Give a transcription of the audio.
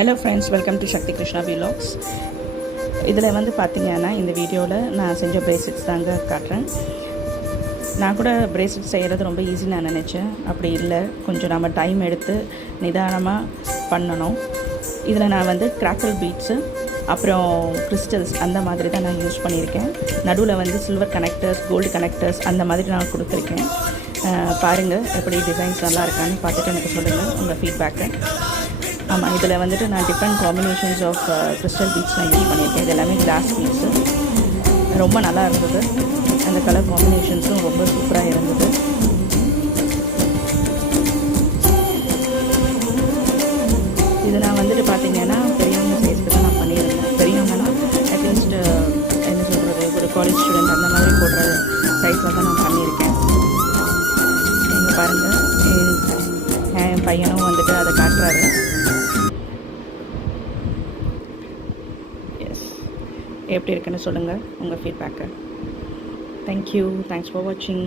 Hello friends, welcome to Shakti Krishna vlogs. இதில் வந்து பார்த்திங்கன்னா இந்த வீடியோவில் நான் செஞ்ச பிரேஸ்லெட்ஸ் தாங்க காட்டுறேன். நான் கூட பிரேஸ்லெட் செய்கிறது ரொம்ப ஈஸி நான் நினச்சேன். அப்படி இல்லை, கொஞ்சம் நம்ம டைம் எடுத்து நிதானமாக பண்ணணும். இதில் நான் வந்து கிராக்கல் பீட்ஸு அப்புறம் கிறிஸ்டல்ஸ் அந்த மாதிரி தான் நான் யூஸ் பண்ணியிருக்கேன். நடுவில் வந்து சில்வர் கனெக்டர்ஸ், கோல்டு கனெக்டர்ஸ் அந்த மாதிரி நான் கொடுத்துருக்கேன். பாருங்கள் எப்படி டிசைன்ஸ் நல்லா இருக்கான்னு பார்த்துட்டு எனக்கு சொல்லுங்கள் உங்கள் ஃபீட்பேக்கை. ஆமாம், இதில் வந்துட்டு நான் different combinations of crystal beads நான் யூஸ் பண்ணியிருக்கேன். இது எல்லாமே கிளாஸ் பீட்ஸு. ரொம்ப நல்லா இருந்தது. அந்த கலர் காம்பினேஷன்ஸும் ரொம்ப சூப்பராக இருந்தது. இது நான் வந்துட்டு பார்த்திங்கன்னா பெரியவங்க சைஸ்க்கு தான் நான் பண்ணியிருந்தேன். பெரியவங்கன்னா அட்லீஸ்ட் என்ன சொல்கிறது, ஒரு காலேஜ் ஸ்டூடெண்ட் அந்த மாதிரி போடுற சைஸில் தான் நான் பண்ணியிருக்கேன். நீங்கள் பாருங்கள், என் பையனும் வந்துட்டு அதை காட்டுறாரு. எஸ், எப்படி இருக்குன்னு சொல்லுங்கள் உங்கள் ஃபீட்பேக்கை. தேங்க்யூ, தேங்க்ஸ் ஃபார் வாட்சிங்.